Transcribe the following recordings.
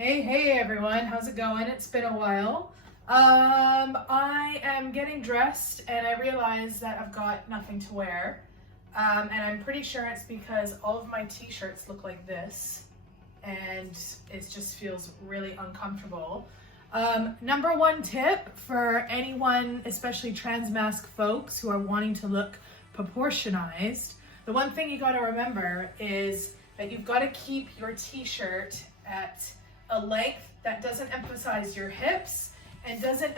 Hey everyone, how's it going? It's been a while. I am getting dressed and I realize that I've got nothing to wear. And I'm pretty sure it's because all of my t-shirts look like this and it just feels really uncomfortable. Number one tip for anyone, especially trans masc folks who are wanting to look proportionized, the one thing you gotta remember is that you've gotta keep your t-shirt at a length that doesn't emphasize your hips and doesn't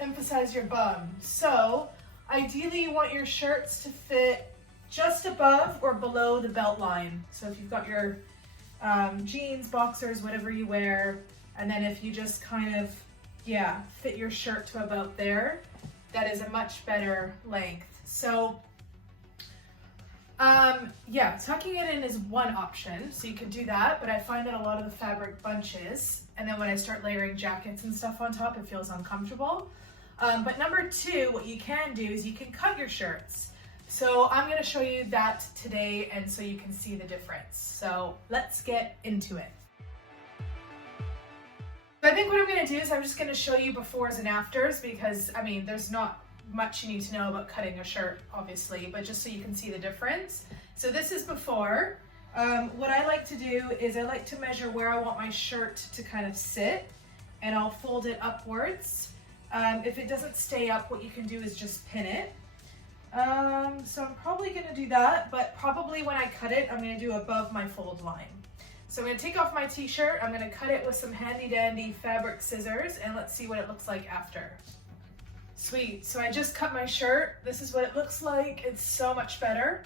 emphasize your bum. So ideally you want your shirts to fit just above or below the belt line. So if you've got your jeans, boxers, whatever you wear, and then if you just kind of, fit your shirt to about there, that is a much better length. So tucking it in is one option, so you can do that, but I find that a lot of the fabric bunches, and then when I start layering jackets and stuff on top, it feels uncomfortable. But number two, what you can do is you can cut your shirts. So I'm going to show you that today, and so you can see the difference. So let's get into it. I think what I'm going to do is I'm just going to show you befores and afters, because I mean there's not much you need to know about cutting a shirt, obviously, but just so you can see the difference. So this is before. What I like to do is I like to measure where I want my shirt to kind of sit, and I'll fold it upwards. If it doesn't stay up, what you can do is just pin it. So I'm probably going to do that, but probably when I cut it, I'm going to do above my fold line. So I'm going to take off my t-shirt, I'm going to cut it with some handy dandy fabric scissors, and let's see what it looks like after. Sweet, so I just cut my shirt. This is what it looks like. It's so much better.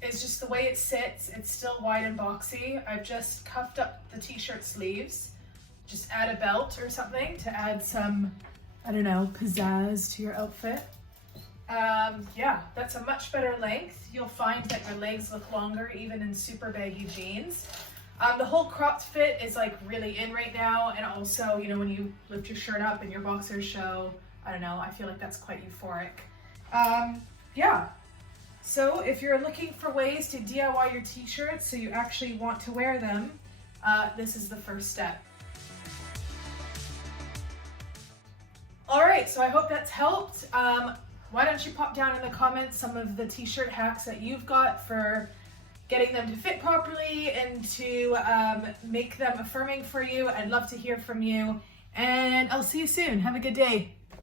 It's just the way it sits. It's still wide and boxy. I've just cuffed up the t-shirt sleeves. Just add a belt or something to add some, I don't know, pizzazz to your outfit. That's a much better length. You'll find that your legs look longer even in super baggy jeans. The whole cropped fit is like really in right now, and also, you know, when you lift your shirt up and your boxers show, I don't know, I feel like that's quite euphoric. So if you're looking for ways to DIY your t-shirts so you actually want to wear them, this is the first step. All right, so I hope that's helped. Why don't you pop down in the comments some of the t-shirt hacks that you've got for getting them to fit properly and to make them affirming for you. I'd love to hear from you, and I'll see you soon. Have a good day.